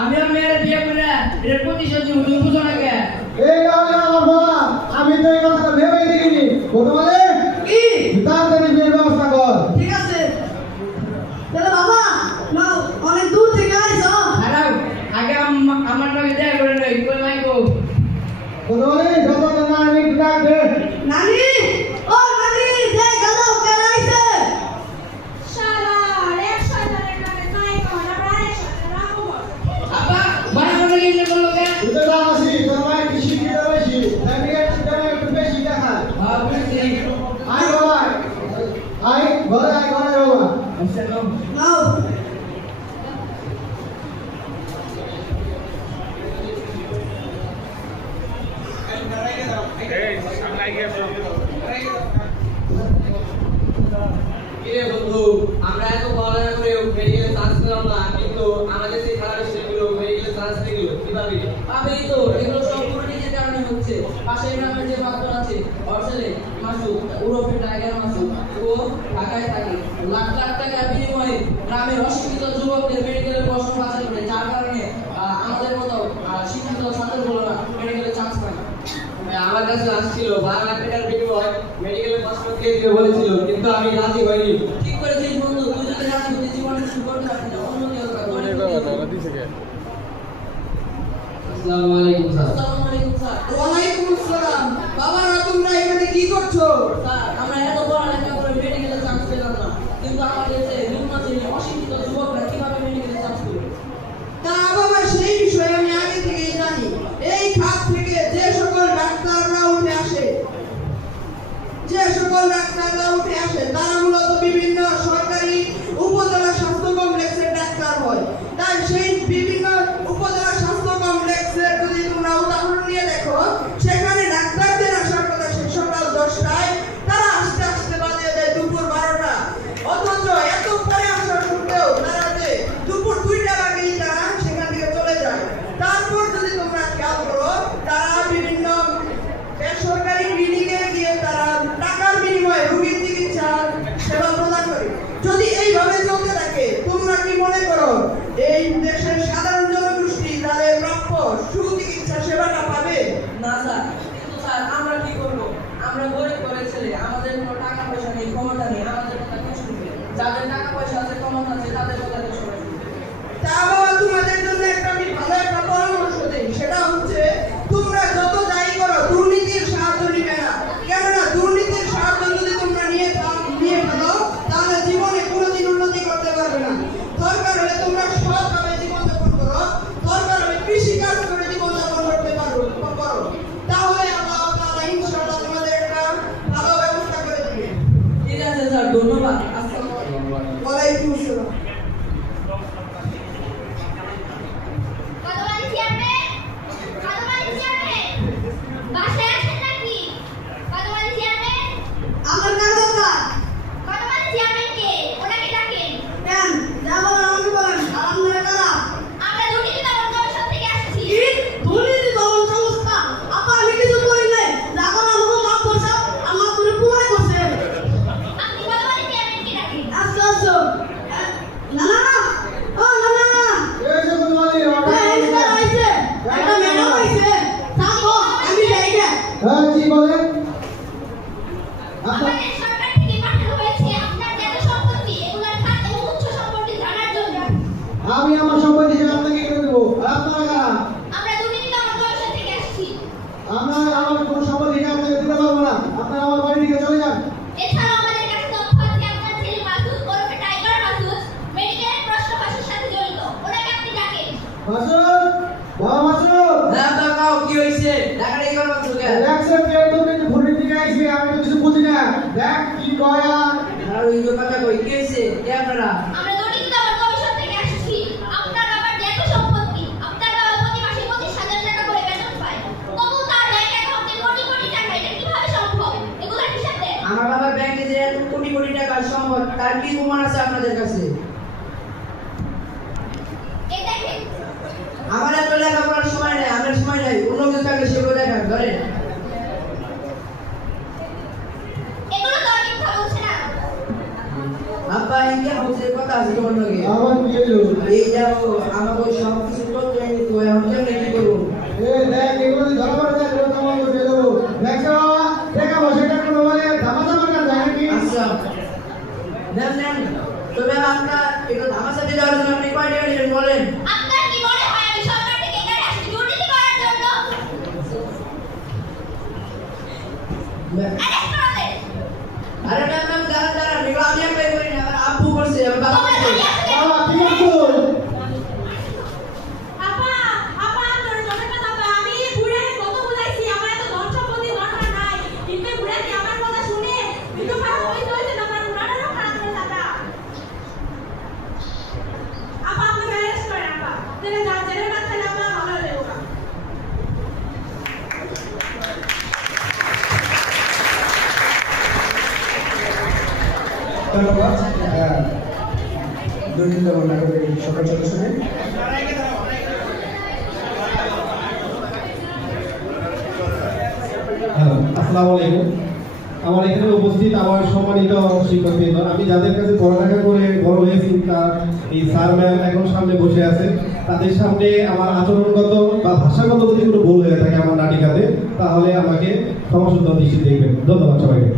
আমি আর মেয়ের বিয়ে করে এর প্রতিশোধ নিব, তুমি বুঝো না কে? এই নাও আমার বাবা, আমি তো এই কথাটা ভেবেই দেখিনি। বর্তমানে কি তাড়াতাড়ি বিয়ের ব্যবস্থা কর। ঠিক আছে তাহলে বাবা নাও অনেক দূর থেকে আইছো দাঁড়াও, আগে আমার নামে দেখা করে নই, কই মাইকো। বর্তমানে যত না আমি ডাক দে। নানি ও নানি যাই গেল কেন আইছে শালা এক শয়তানের নামে নাই করা আরেক শয়তান রাখো আব্বা মারা করে গিয়ে বললো কে? তুই তো জানাসি তোর মায়ের কি শিক্ষিত বেশি, তাই নিয়ে একটু বেশি দেখা। হ্যাঁ বুঝছি। আয় বাবা, আয় ঘরে আয়, ঘরে বাবা। আচ্ছা নাও। নাও কিরে বন্ধু, আমরা এত পড়ালেখা করে মেডিকেলে চান্স পেলাম না, কিন্তু আমাদের সেই খারাপ স্টেপগুলো মেডিকেলে চান্স পেয়ে গেল কিভাবে? আবেই তো এগুলো সব পুরো নিজের কারণে হচ্ছে। পাশের গ্রামের যে বাচ্চা আছে অর্সেলে মাসুদ উরফে টাইগার মাসুদ, ও ঢাকায় থাকে। লাখ লাখ টাকা বিনিময়ে গ্রামের অশিক্ষিত যুবকদের মেডিকেলের প্রশ্ন বাছাই করে, যার কারণে আমাদের মতো শিক্ষিত ছাত্রগুলো মেডিকেলে চান্স পায় না। আমার কাছে আসছিল 12 লাখ টাকার বিনিময়ে মেডিকেলে পাস করতে দিতে বলেছিল, কিন্তু আমি রাজি হইনি। ঠিক করেছিস বন্ধু, তুই যদি রাজি হতে জীবনে কিছু করতে পারবি না, উন্নতি হবে। আসসালামু আলাইকুম স্যার। আসসালামু আলাইকুম স্যার। ওয়ালাইকুম আসসালাম বাবারা তোমরা এখানে কি করছো স্যার, আমরা এত পড়ালেখা করে মেডিকেলে চান্স পেলাম না, কিন্তু আমাদের যে নিম্ন শ্রেণীর অশিক্ষিত যুবকরা কিভাবে মেডিকেলে চান্স পেল? তা বাবা সেই বিষয়ে আমি আগে থেকেই জানি এই খাত থেকে যে সকল ডাক্তাররা উঠে আসে তারা মূলত বিভিন্ন সরকারি উপজেলা স্বাস্থ্য কমপ্লেক্সের ডাক্তার হয়। তাই সেই বিভিন্ন উপজেলা স্বাস্থ্য কমপ্লেক্সের যদি তোমরা উদাহরণ নিয়ে দেখো, সেখানে ডাক্তারদের আসার কথা সেই সকাল 10টায়, তারা আসতে আসতে বাজে যায় দুপুর 12টা। অথচ এত পরে আসার সত্ত্বেও তারা যে দুপুর 2টার আগেই তারা সেখান থেকে চলে যায়। তারপর যদি তোমরা খেয়াল করো, তারা বিভিন্ন বেসরকারি ক্লিনিকে গিয়ে তারা টাকার বিনিময়ে রোগীর চিকিৎসার সেবা প্রদান করে। যদি এইভাবে চলতে থাকে, তোমরা কি মনে করো এই দেশের সাধারণ জনগোষ্ঠী তাদের প্রাপ্য সুচিকিৎসা সেবাটা পাবে? না স্যার, কিন্তু স্যার আমরা কি করব? আমরা গরিব ঘরের ছেলে, আমাদের কোনো টাকা পয়সা নেই, ক্ষমতা নেই, আমাদের কথা কে শুনবে? যাদের টাকা পয়সা আছে, ক্ষমতা আছে, তাদের কথা কে শুনবে? তা বাবা তোমাদের জন্য আমি ভালো একটা পরামর্শ দিই, সেটা হচ্ছে তোমরা যত যাই করো দুর্নীতির সাহায্য নিবে না। কেননা দুর্নীতির সাহায্য যদি তোমরা নিয়ে ফেলো, তাহলে জীবনে কোনোদিন উন্নতি করতে পারবে না। দরকার হলে তোমরা সৎভাবে জীবনযাপন করো, দরকার হলে কৃষিকাজ করে জীবনযাপন করতে করো, তাহলে আল্লাহ তাআলা ইনশাআল্লাহ তোমাদের একটা ভালো ব্যবস্থা করে দিবে। ঠিক আছে স্যার, ধন্যবাদ। আসসালামু আলাইকুম। ওয়ালাইকুম আসসালাম। কতবারই চেয়ারম্যান বাসায় আছেন নাকি? কতবারই চেয়ারম্যান আমার কাজ দরকার কতবারই চেয়ারম্যানকে ওনাকে ডাকেন। কেন যা বলেন আমাকে বলেন। আর আপনারা কারা? আমরা দুর্নীতি দমন কমিশন থেকে আসছি। কি দুর্নীতি দমন সংস্থা? আপা আমি কিছু করি নাই, যখন আমাকে মাফ করছে আমার তুমি পুরাই করছে। আপনি কতবারই চেয়ারম্যানকে ডাকেন। আচ্ছা আচ্ছা না না না ও না না না এই যে বর্তমানে এই স্যার আইছে একটা ম্যাডাম আইছে থাকো আমি যাই গে। হ্যাঁ কি বলেন? আমাদের সরকার থেকে পাঠানো হয়েছে আপনার যত সম্পত্তি এগুলোর খাত এবং উৎস সম্পর্কে জানার জন্য। আমি আমার সম্পত্তি হিসেবে আপনাকে কেটে দেবো। আর আপনারা কারা? আমরা দুর্নীতি দমন কমিশন থেকে আসছি। আমার কোনো সম্পত্তি হিসেবে আপনাকে দিতে পারবো না। আপনারা আমার বাড়ি থেকে চলে যান। এছাড়াও আমাদের কাছে তথ্য আছে আপনার ছেলে মাসুদ ওরফে টাইগার মাসুদ মেডিকেলের প্রশ্নবাসের সাথে জড়িত। ওনাকে আপনি ডাকেন। মাসুদ, বাবা মাসুদ, হ্যাঁ তাকাও, কি হইছে? ঢাকা থেকে করবা তো কেন? দেখছে পেট তুমি ভুঁড়ির দিকে আইছি, আমি তো কিছু বুঝি না। দেখ কি কয় আর। আর ওই যে কথা কই, কি হইছে? কে আপনারা? আমরা দুর্নীতি দমন কমিশন থেকে আসছি। আপনার বাবার যত সম্পত্তি, আপনার বাবা প্রতি মাসে 25,000 টাকা করে বেতন পায়। তবু তার ব্যাংক অ্যাকাউন্টে কোটি কোটি টাকা, এটা কিভাবে সম্ভব? এগুলোর হিসাব দেন। আমার বাবার ব্যাংকে যে এত কোটি কোটি টাকার সম্পদ, তার কি প্রমাণ আছে আপনাদের কাছে? এই দেখেন, আমার এত লেখাপড়ার সময় নেই, আমার সময় নেই, অন্য কিছু থাকলে সেগুলো দেখান, ধরেন। এগুলো তো আর মিথ্যা বলছে না। আব্বা ইন্ডিয়া হাউসের কথা আছে তোমার লগে। আমার কি হলো? এই যাও আমাকে সব কিছু তথ্য অ্যারেস্ট করো ওদের। আরে ম্যাম দাঁড়ান এগুলো আমি একাই করি না, আমার আব্বু করছে, আমার বাবা তোমরা করছে। দাঁড়িয়ে আছো কেন? বাবা কি করছো? আপা আপা তোর জন্য কথা আমি বুড়ে কত বুঝাইছি আমার এত ধন সম্পত্তি দরকার নাই কিন্তু বুড়ে কি আমার কথা শুনে কিন্তু খারাপ হইছে না কারণ উনারও খারাপ হয়ে যাবে আপা আপনি ম্যানেজ করেন আপা তেরে যা তেরে না খেলে আপা ভালো হয়ে যাবে ধন্যবাদ দৈনিক নাটকের সকল সদস্যদের। হ্যালো, আসসালামু আলাইকুম। আমার এখানে উপস্থিত আমার সম্মানিত শিক্ষকবৃন্দ, আমি যাদের কাছে পড়ালেখা করে বড় হয়েছি তার এই স্যার ম্যাম এখন সামনে বসে আছে। তাদের সামনে আমার আচরণগত বা ভাষাগত যদি কোনো ভুল হয়ে থাকে আমার নাটিকাতে, তাহলে আমাকে ক্ষমাসুন্দর দৃষ্টি দেখবেন। ধন্যবাদ সবাইকে।